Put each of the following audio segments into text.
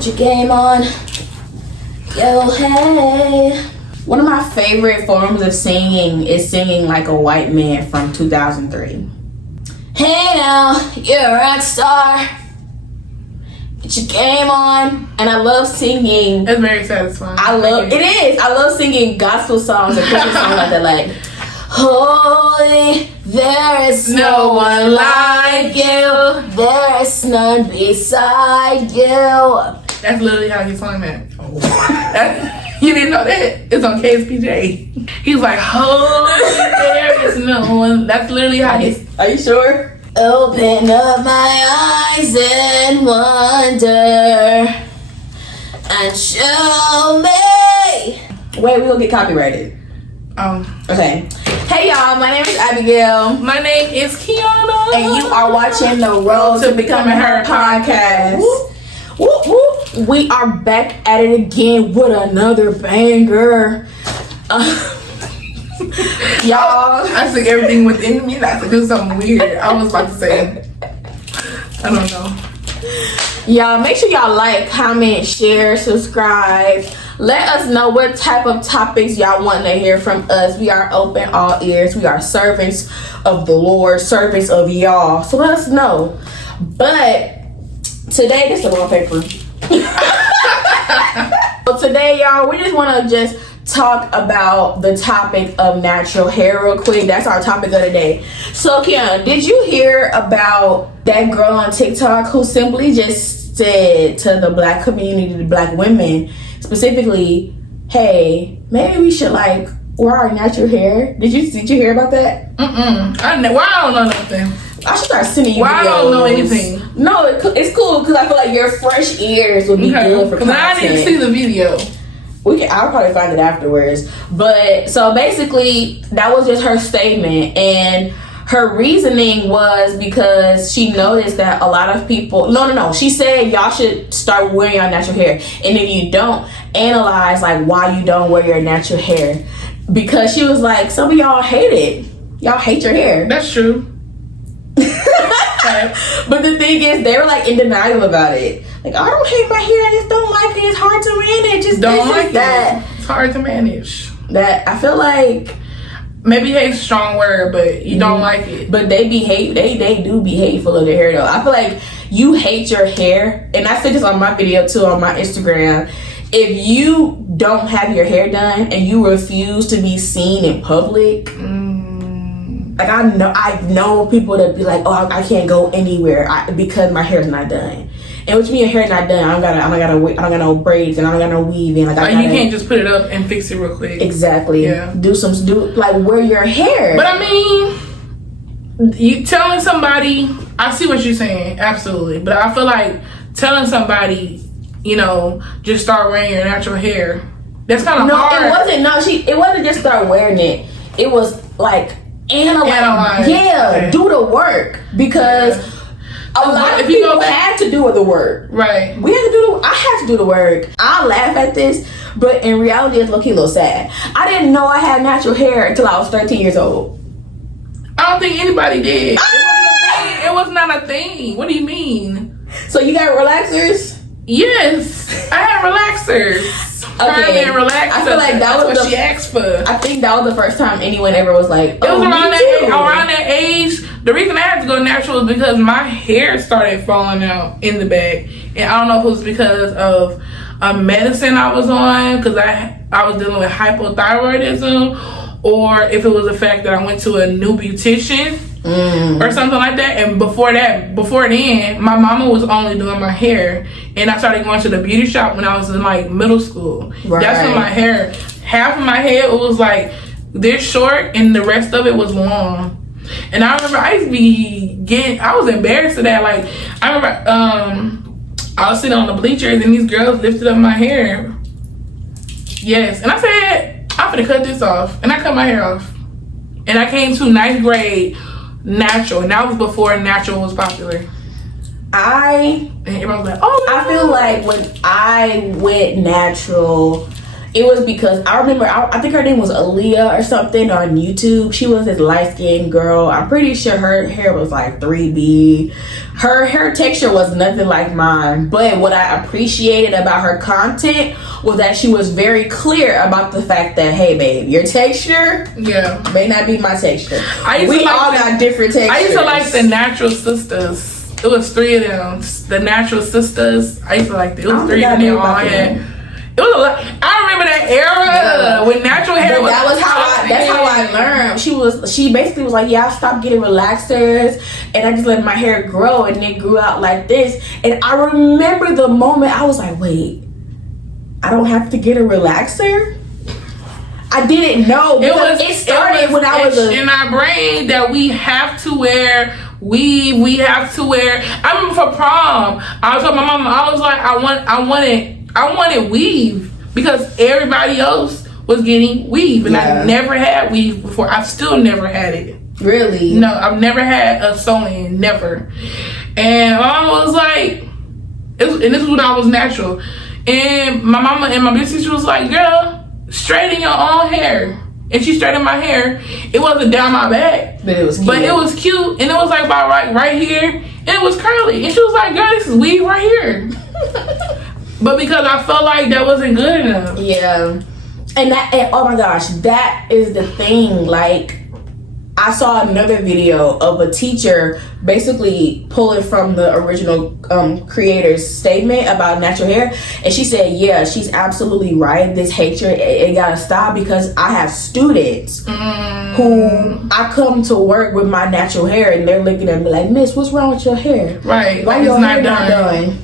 Get your game on. Yo, hey. One of my favorite forms of singing is singing like a white man from 2003. Hey now, you're a rock star. Get your game on. And I love singing. It's very satisfying. It is. I love singing gospel songs or Christian songs like that, like, holy, there is no one like you. There is none beside you. That's literally how he sung that. You didn't know that? It's on KSPJ. He's like, holy, there is no one. That's literally how he's. Are you sure? Open up my eyes in wonder and show me. Wait, we gonna get copyrighted. Okay. Hey y'all, my name is Abigail. My name is Kiana. And you are watching the Road to Becoming Her podcast. Whoop. Whoop, whoop. We are back at it again with another banger. Y'all, I think everything within me not to do something weird. I was about to say, I don't know. Y'all, make sure y'all like, comment, share, subscribe. Let us know what type of topics y'all want to hear from us. We are open all ears. We are servants of the Lord, servants of y'all. So let us know. But today, this is the wallpaper. So today, y'all, we just want to talk about the topic of natural hair real quick. That's our topic of the day. So, Kiana, did you hear about that girl on TikTok who simply just said to the black community, the black women specifically, hey, maybe we should like wear our natural hair? Did you hear about that? I don't know nothing. I should start sending you videos. I don't know anything. No, it's cool because I feel like your fresh ears would be good for content. I didn't see the video. I'll probably find it afterwards. But so basically, that was just her statement, and her reasoning was because she noticed that a lot of people. No. She said y'all should start wearing your natural hair, and if you don't, analyze like why you don't wear your natural hair, because she was like, some of y'all hate it. Y'all hate your hair. That's true. But the thing is, they were like in denial about it. Like, I don't hate my hair, I just don't like it. It's hard to manage. It's hard to manage. That I feel like maybe hate's a strong word, but you don't like it. But they do be hateful of their hair though. I feel like you hate your hair, and I said this on my video too on my Instagram. If you don't have your hair done and you refuse to be seen in public. Like I know people that be like, oh, I can't go anywhere because my hair's not done. And what you mean your hair's not done? I don't got no braids and I don't got no weaving. Like you can't just put it up and fix it real quick. Exactly. Yeah. Do wear your hair. But I mean, you telling somebody, I see what you're saying, absolutely. But I feel like telling somebody, just start wearing your natural hair. That's kind of hard. It wasn't just start wearing it. It was like. Analyze. Yeah, okay. Do the work because a lot of people had to do the work. Right. I had to do the work. I laugh at this, but in reality, it's low-key a little sad. I didn't know I had natural hair until I was 13 years old. I don't think anybody did. It was not a thing. What do you mean? So you got relaxers? Yes, I had relaxers. Okay, relax. I feel like that was what she asked for. I think that was the first time anyone ever was like, it was around that age. The reason I had to go natural is because my hair started falling out in the back, and I don't know if it was because of a medicine I was on, because I was dealing with hypothyroidism, or if it was the fact that I went to a new beautician. Or something like that. And before then, my mama was only doing my hair, and I started going to the beauty shop when I was in like middle school. Right. That's when my hair, half of my hair was like this short, and the rest of it was long. And I remember I used to be I was embarrassed of that. Like I remember, I was sitting on the bleachers, and these girls lifted up my hair. Yes, and I said, I'm gonna cut this off, and I cut my hair off, and I came to 9th grade. Natural, and that was before natural was popular. And everyone was like, oh no. I feel like when I went natural, it was because I remember, I think her name was Aaliyah or something on YouTube. She was this light-skinned girl. I'm pretty sure her hair was like 3B. Her hair texture was nothing like mine. But what I appreciated about her content was that she was very clear about the fact that, hey, babe, your texture may not be my texture. We all got different textures. I used to like the Natural Sisters. It was 3 of them. The Natural Sisters. I used to like it. It was 3 of them all had. It was a lot. I remember that era when natural hair was. That's how I learned. She basically was like, yeah, I stopped getting relaxers and I just let my hair grow, and it grew out like this. And I remember the moment I was like, wait, I don't have to get a relaxer? I didn't know because it started when I was in our brain that we have to wear weave. We have to wear. I remember for prom, I told my mama, I was like, I wanted weave because everybody else was getting weave, and I never had weave before. I've still never had it. Really? No, I've never had a sew-in, never. And my mama was like, and this is when I was natural. And my mama and my big sister was like, girl, straighten your own hair. And she straightened my hair. It wasn't down my back, but it was cute. And it was like about right here, and it was curly. And she was like, girl, this is weave right here. But because I felt like that wasn't good enough. Yeah. And oh my gosh, that is the thing. Like, I saw another video of a teacher basically pulling from the original creator's statement about natural hair, and she said, yeah, she's absolutely right. This hatred, it gotta stop, because I have students who I come to work with my natural hair, and they're looking at me like, Miss, what's wrong with your hair? Right. Why your hair not done?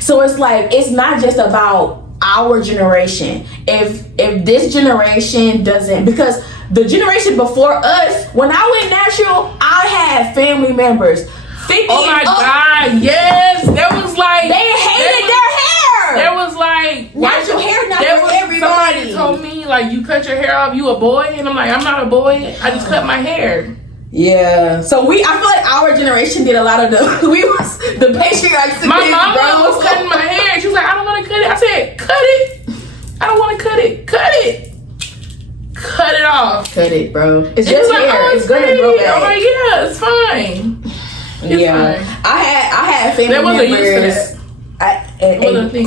So it's like, it's not just about our generation. If this generation doesn't, because the generation before us, when I went natural, I had family members 50 oh my god, yes, there was like, they hated their hair. There was like, natural hair not for everybody. Somebody told me like, you cut your hair off, you a boy? And I'm like, I'm not a boy, I just cut my hair. Yeah, so I feel like our generation did a lot of the patriarchs. My mama was cutting my hair. She was like, I don't want to cut it. I said, cut it. I don't want to cut it. Cut it. Cut it off. Cut it, bro. It's just hair. Oh, it's gonna grow back. I'm like, yeah, it's fine. It's fine. I had family that wasn't members. Used to that.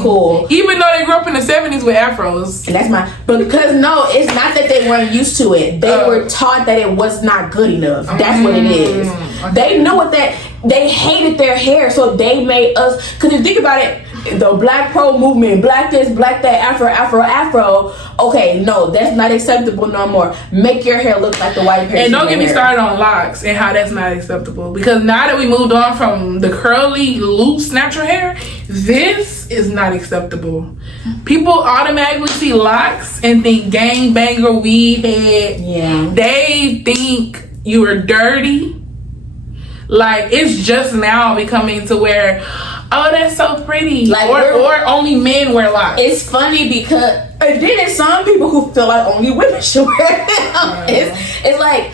Cool. Even though they grew up in the 70s with afros. And that's but because no, it's not that they weren't used to it. They were taught that it was not good enough. That's what it is. Okay. They know what they hated their hair, so they made us, because if you think about it, the Black Pro movement, black this, black that, afro. Okay, no, that's not acceptable no more. Make your hair look like the white person. And don't get me started on locks and how that's not acceptable. Because now that we moved on from the curly, loose, natural hair, this is not acceptable. People automatically see locks and think gangbanger, weed head. Yeah. They think you are dirty. Like, it's just now becoming to where, oh, that's so pretty. Like, or only men wear locks. It's funny because then there's some people who feel like only women should wear them. It's like,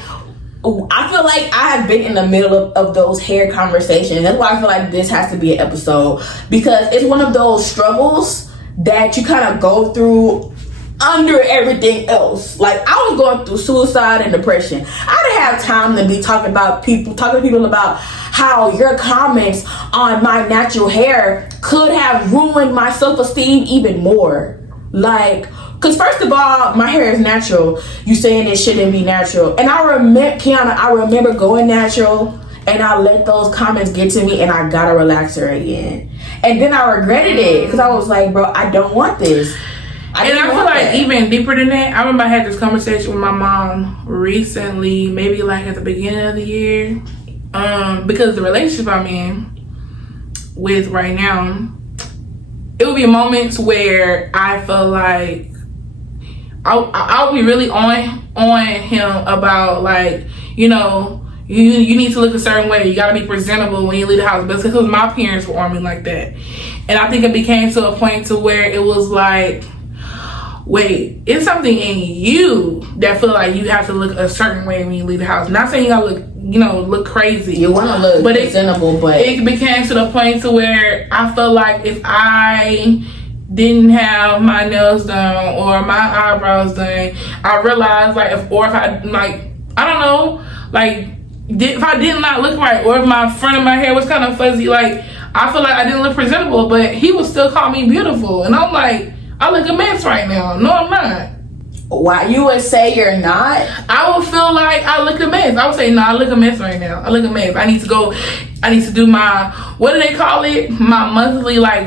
I feel like I have been in the middle of those hair conversations. That's why I feel like this has to be an episode, because it's one of those struggles that you kind of go through under everything else. Like, I was going through suicide and depression. I didn't have time to be talking to people about how your comments on my natural hair could have ruined my self-esteem even more. Like, because first of all, my hair is natural. You saying it shouldn't be natural. And I remember going natural, and I let those comments get to me, and I got a relaxer again. And then I regretted it, because I was like, bro, I don't want this. I feel like even deeper than that, I remember I had this conversation with my mom recently, maybe like at the beginning of the year, because the relationship I'm in with right now, it would be moments where I feel like I'll be really on him about, like, you know, you need to look a certain way. You gotta be presentable when you leave the house. But because my parents were on me like that, and I think it became to a point to where it was like, wait, it's something in you that feel like you have to look a certain way when you leave the house. Not saying you gotta look crazy. You want to look presentable, but it became to the point to where I felt like if I didn't have my nails done or my eyebrows done, I realized like if I like, I don't know, like if I did not look right, or if my front of my hair was kind of fuzzy, like I feel like I didn't look presentable, but he would still call me beautiful, and I'm like, I look a mess right now. No, I'm not. Why you would say you're not? I would feel like I look a mess. I would say, no, I look a mess right now. I look a mess. I need to do my, what do they call it? My monthly my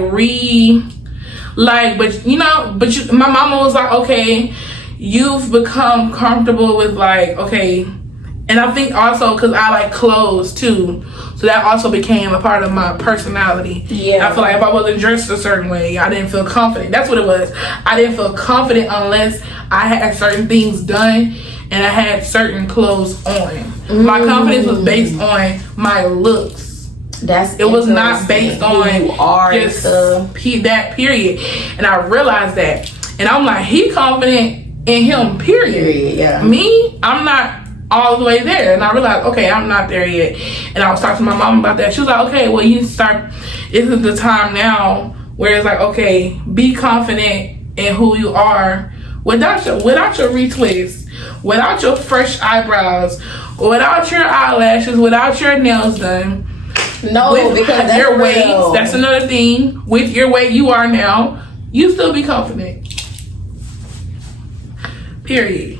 mama was like, okay, you've become comfortable with like, okay. And I think also because I like clothes too. So that also became a part of my personality. Yeah. I feel like if I wasn't dressed a certain way, I didn't feel confident. That's what it was. I didn't feel confident unless I had certain things done and I had certain clothes on. My confidence was based on my looks. It was not based on who you are just that period. And I realized that. And I'm like, he confident in him, period. Yeah. Me, I'm not all the way there. And I realized, okay, I'm not there yet. And I was talking to my mom about that. She was like, okay, well, you start, isn't the time now where it's like, okay, be confident in who you are without your retwist, without your fresh eyebrows, without your eyelashes, without your nails done. No, because that's your real. weight, that's another thing. With your weight you are now, you still be confident. Period.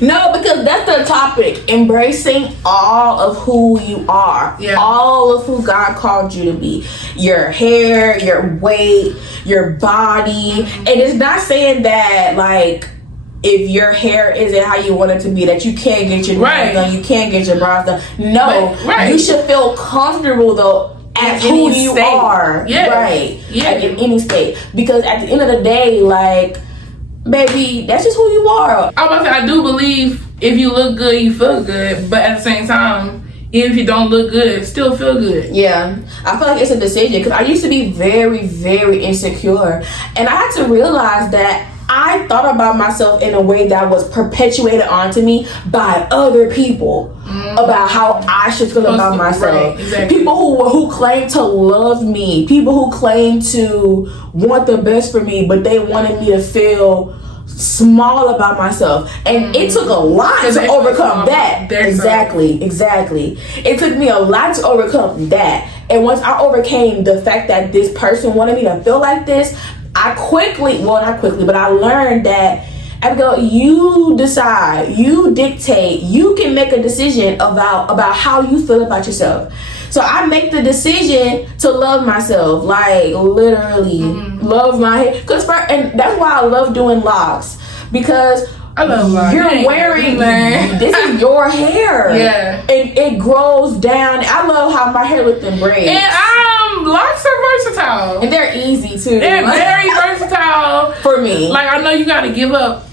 No, because that's the topic. Embracing all of who you are. Yeah. All of who God called you to be. Your hair, your weight, your body. And it's not saying that, like, if your hair isn't how you want it to be, that you can't get your nails done, you can't get your brows done. No. But, you should feel comfortable, though, as who you are. Yeah. Right. Yeah. Like, in any state. Because at the end of the day, like, baby, that's just who you are. I do believe if you look good, you feel good. But at the same time, even if you don't look good, still feel good. Yeah. I feel like it's a decision. Because I used to be very, very insecure. And I had to realize that I thought about myself in a way that was perpetuated onto me by other people. About how I should feel about myself. Right, exactly. People who claim to love me. People who claim to want the best for me. But they wanted me to feel small about myself, and it took a lot to overcome that. Exactly. It took me a lot to overcome that, and once I overcame the fact that this person wanted me to feel like this, I learned that, Abigail, you decide, you dictate, you can make a decision about how you feel about yourself. So I make the decision to love myself, like literally love my hair. And that's why I love doing locks, because I love locks. You're wearing this is your hair. Yeah, and it grows down. I love how my hair looks in braids. And locks are versatile, and they're easy too. They're very versatile for me. Like, I know you got to give up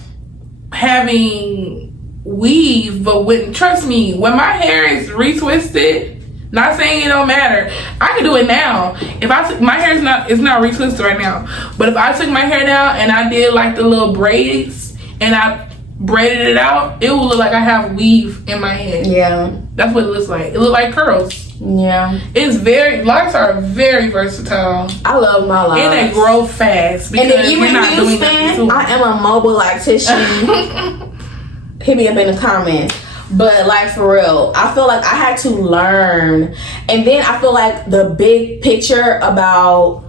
having weave, but trust me, when my hair is retwisted. Not saying it don't matter. I can do it now. If I took my hair it's not retwisted right now. But if I took my hair down and I did like the little braids and I braided it out, it will look like I have weave in my head. Yeah. That's what it looks like. It looks like curls. Yeah. Locks are very versatile. I love my locks. And they grow fast. And if you're not doing that, I am a mobile loctician. Hit me up in the comments. But like, for real, I feel like I had to learn. And then I feel like the big picture about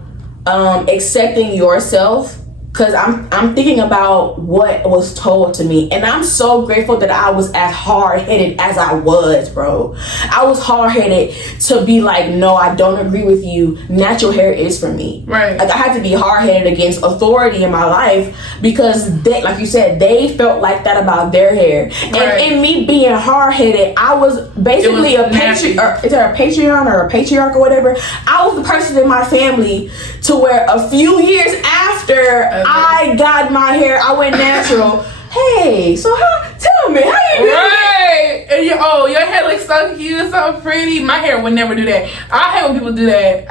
accepting yourself, because I'm thinking about what was told to me, and I'm so grateful that I was as hard-headed as I was, bro. I was hard-headed to be like, no, I don't agree with you. Natural hair is for me. Right. Like, I had to be hard-headed against authority in my life, because they, like you said, they felt like that about their hair. Right. And in me being hard-headed, I was basically a patriarch. Is there a Patreon or a patriarch or whatever? I was the person in my family to where a few years after I got my hair, I went natural. Hey, so tell me, how you doing? Right. And your hair looks so cute, so pretty. My hair would never do that. I hate when people do that.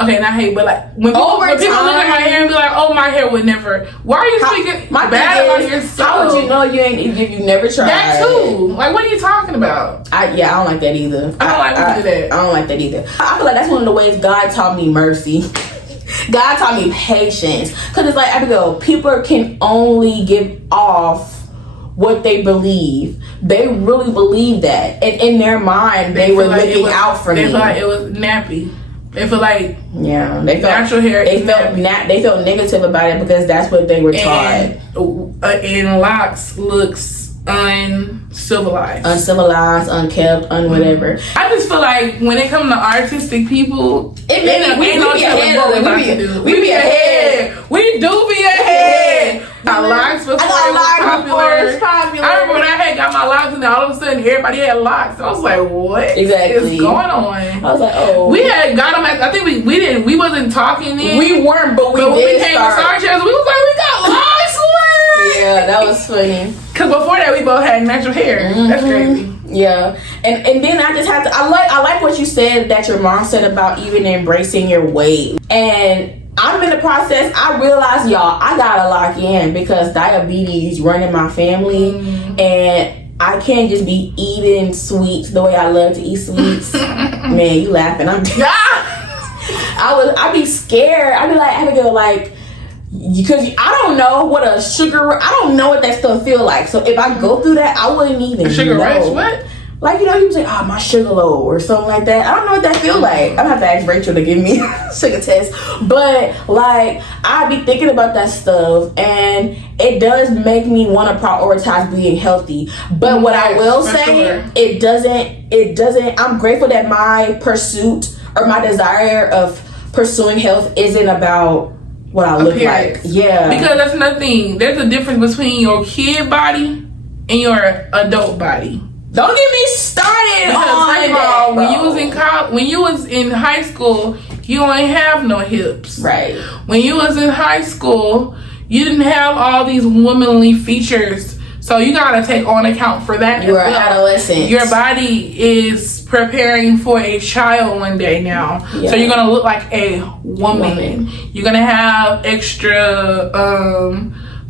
Not hate, but like when people look at my hair and be like, "Oh, my hair would never." Why are you speaking bad about yourself? How would you know if you never tried? That too. Like, what are you talking about? I don't like that either. I don't like when you do that. I don't like that either. I feel like that's one of the ways God taught me mercy. God taught me patience. Because it's like, Abigail, people can only give off what they believe. They really believe that. And in their mind, they were like looking out for me. They feel like it was nappy. They feel like they felt natural hair. They felt negative about it because that's what they were taught. And locks looks uncivilized, unkept, whatever. I just feel like when it comes to artistic people, we be ahead. We do be ahead. Got locks before it was popular. I remember when I had got my locks, and then all of a sudden everybody had locks. I was like, "What is going on?" I was like, "Oh." We had got them. I think we didn't. We wasn't talking then. We weren't, but when we came to Star Chairs, we was like, "We got locks." Yeah, that was funny. Cause before that, we both had natural hair. That's crazy. Yeah, and then I just had to. I like what you said that your mom said about even embracing your weight. And I'm in the process. I realized, y'all, I gotta lock in because diabetes running my family, and I can't just be eating sweets the way I love to eat sweets. Man, you laughing? I'd be scared. I'd be like, Abigail, like. Because I don't know what a sugar, I don't know what that stuff feel like. So if I go through that, I wouldn't even sugar know. Rush, what? Like, you know, you say, oh, my sugar low or something like that. I don't know what that feel like. I'm gonna have to ask Rachel to give me a sugar test. But like, I be thinking about that stuff, and it does make me want to prioritize being healthy. But what I will say, it doesn't. I'm grateful that my pursuit or my desire of pursuing health isn't about what I look like. Yeah. Because that's nothing. There's a difference between your kid body and your adult body. Don't get me started on first of all, when you was in college, when you was in high school, you ain't have no hips. Right. When you was in high school, you didn't have all these womanly features. So you gotta take on account for that. You were an adolescent. Your body is preparing for a child one day now. Yeah. So you're gonna look like a woman. You're gonna have extra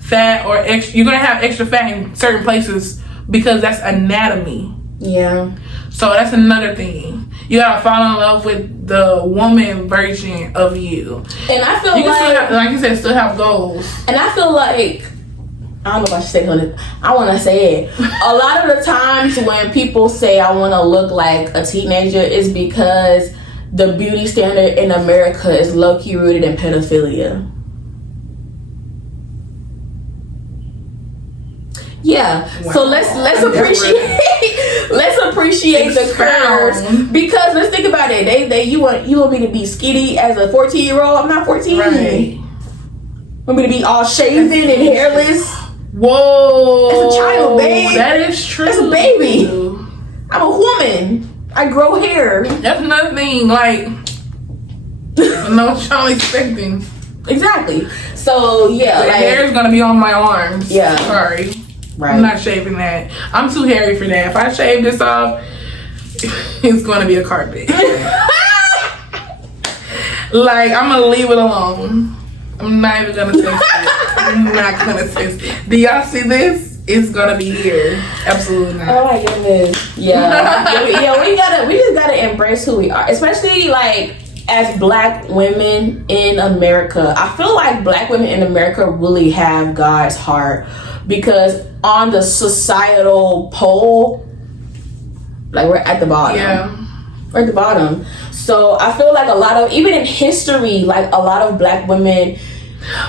fat or you're gonna have extra fat in certain places because that's anatomy. Yeah. So that's another thing. You gotta fall in love with the woman version of you. And I feel you can still have, like you said, still have goals. And I feel like, I don't know if I should say it. I want to say it. A lot of the times when people say I want to look like a teenager is because the beauty standard in America is low-key rooted in pedophilia. Yeah. Wow. So let's appreciate the curves, because let's think about it. You want me to be skinny as a 14-year-old? I'm not 14. Right. Want me to be all shaven and hairless? Whoa. That's a child, babe. That is true. That's a baby. I'm a woman. I grow hair. That's nothing like no child expecting. Exactly. So yeah, the hair is gonna be on my arms. Yeah. Sorry. Right. I'm not shaving that. I'm too hairy for that. If I shave this off, it's gonna be a carpet. Like, I'm gonna leave it alone. I'm not even gonna test it. I'm not gonna test it. Do y'all see this? It's gonna be here. Absolutely not. Oh my goodness. Yeah. We just gotta embrace who we are, especially like as Black women in America. I feel like Black women in America really have God's heart, because on the societal pole, like, we're at the bottom. Yeah. We're at the bottom. So I feel like a lot of, even in history, like a lot of Black women,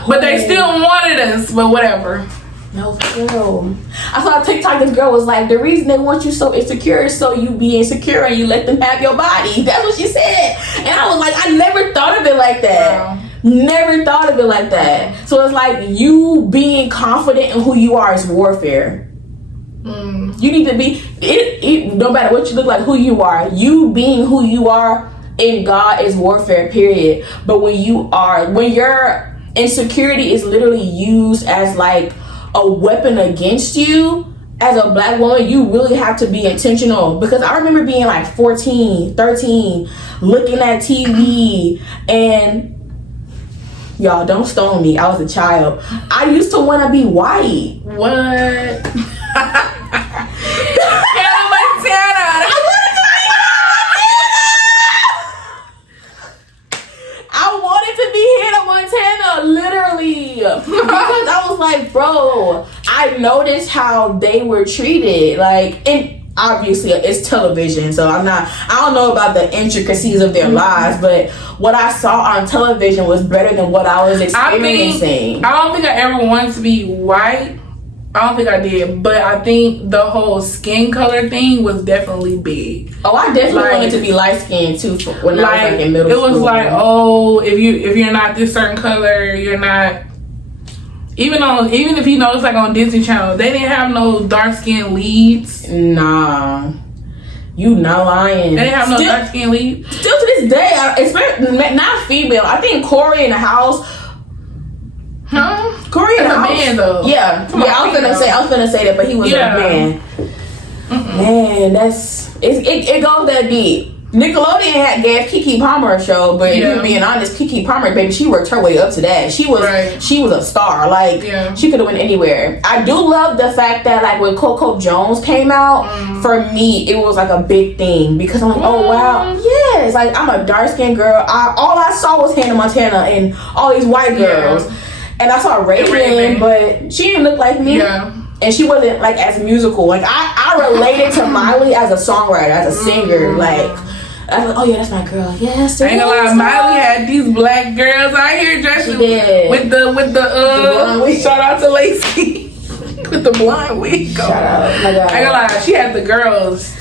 but they still wanted us, but whatever. No, for real. I saw a TikTok, this girl was like, the reason they want you so insecure is so you be insecure and you let them have your body. That's what she said. And I was like, I never thought of it like that. Wow. Never thought of it like that. So it's like, you being confident in who you are is warfare. You need to be, no matter what you look like, who you are, you being who you are in God is warfare, period. But when your insecurity is literally used as like a weapon against you, as a Black woman, you really have to be intentional. Because I remember being like 14, 13, looking at TV, and y'all, don't stone me, I was a child. I used to want to be white. What? I wanted to be noticed how they were treated. Like, and obviously it's television, so I don't know about the intricacies of their lives, but what I saw on television was better than what I was experiencing. I don't think I ever wanted to be white. I don't think I did, but I think the whole skin color thing was definitely big. Oh, I definitely wanted to be light skinned too when I was in middle school. It was like, oh, if you're not this certain color, you're not. Even if you notice, like on Disney Channel, they didn't have no dark skinned leads. Nah, you not lying. They didn't have no dark skinned leads. Still to this day, especially not female. I think Corey in the House. Huh? Corey in the House. Man, though. Yeah. I was gonna say that, but he was a man. Man, it goes that deep. Nickelodeon gave Keke Palmer a show, but if you're being honest, Keke Palmer, baby, she worked her way up to that. She was a star. Like, she could have went anywhere. I do love the fact that, like, when Coco Jones came out, for me, it was like a big thing because I'm like, oh wow, yes, like I'm a dark skinned girl. All I saw was Hannah Montana and all these white girls, and I saw Raven, but she didn't look like me. Yeah. And she wasn't like as musical. Like I related to Miley as a songwriter, as a singer. Like I was like, oh yeah, that's my girl. Yes, I ain't gonna lie, Miley had these black girls out here dressing with the shout out to Lacey with the blonde wig. Shout out. I ain't gonna lie, she had the girls.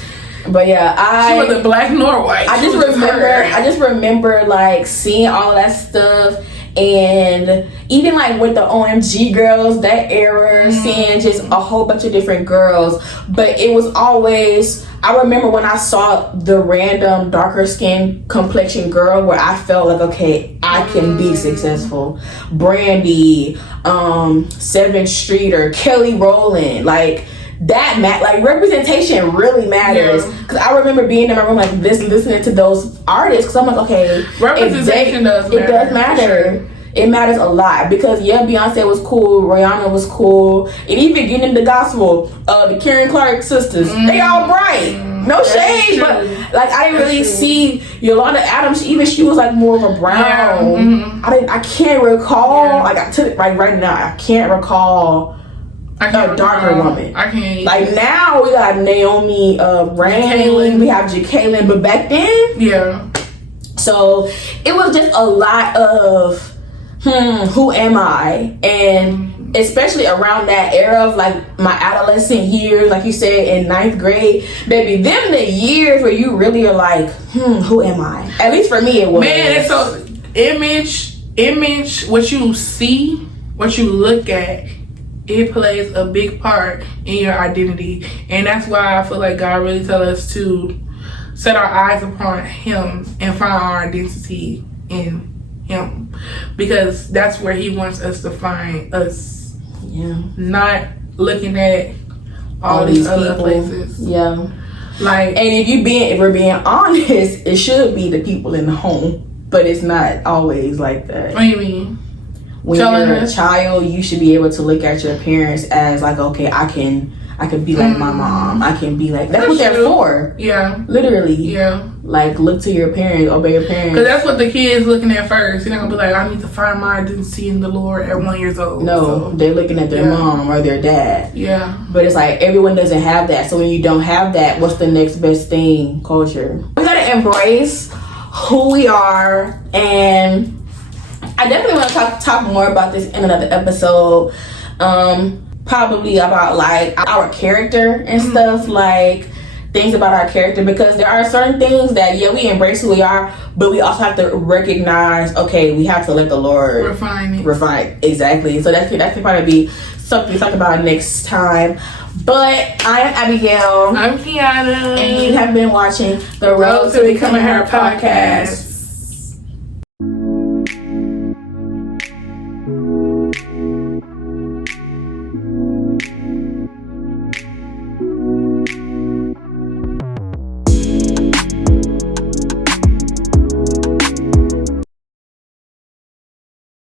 But yeah, she was the black nor white. I just remember like seeing all that stuff. And even like with the OMG girls, that era, seeing just a whole bunch of different girls. But it was always, I remember when I saw the random darker skin complexion girl where I felt like, okay, I can be successful. Brandy, 7th Street, or Kelly Rowland, like that like representation really matters. Because I remember being in my room like this, listening to those artists, because I'm like, okay, representation does matter. Sure. It matters a lot because Beyonce was cool, Rihanna was cool, and even getting into gospel, the Karen Clark sisters, they all bright. No shade, but like I didn't really see Yolanda Adams. Even she was like more of a brown. I can't recall. Like I took it right now. I can't recall a darker woman. I can't. Like now we got Naomi Rain, we have Jacqueline, but back then, So it was just a lot of who am I? And especially around that era of like my adolescent years, like you said in 9th grade, baby, them the years where you really are like, who am I? At least for me, it was. Man, it's so image, what you see, what you look at, it plays a big part in your identity. And that's why I feel like God really tells us to set our eyes upon Him and find our identity in Him, because that's where He wants us to find us. Not looking at all these other places. Like, and if we're being honest, it should be the people in the home, but it's not always like that. What do you mean? When you're a child, you should be able to look at your parents as like, okay, I can be like my mom. I can be like, that's what they're for. Literally. Like, look to your parents, obey your parents. Because that's what the kid's looking at first. You're not going to be like, I need to find my identity in the Lord at 1 year old. No, they're looking at their mom or their dad. But it's like, everyone doesn't have that. So when you don't have that, what's the next best thing? Culture. We got to embrace who we are. And I definitely want to talk more about this in another episode. Probably about like our character and stuff, like things about our character, because there are certain things that we embrace who we are, but we also have to recognize, okay, we have to let the Lord refine. Exactly. So that could probably be something to talk about next time. But I am Abigail. I'm Kiana. And you have been watching the Road to Becoming Her podcast.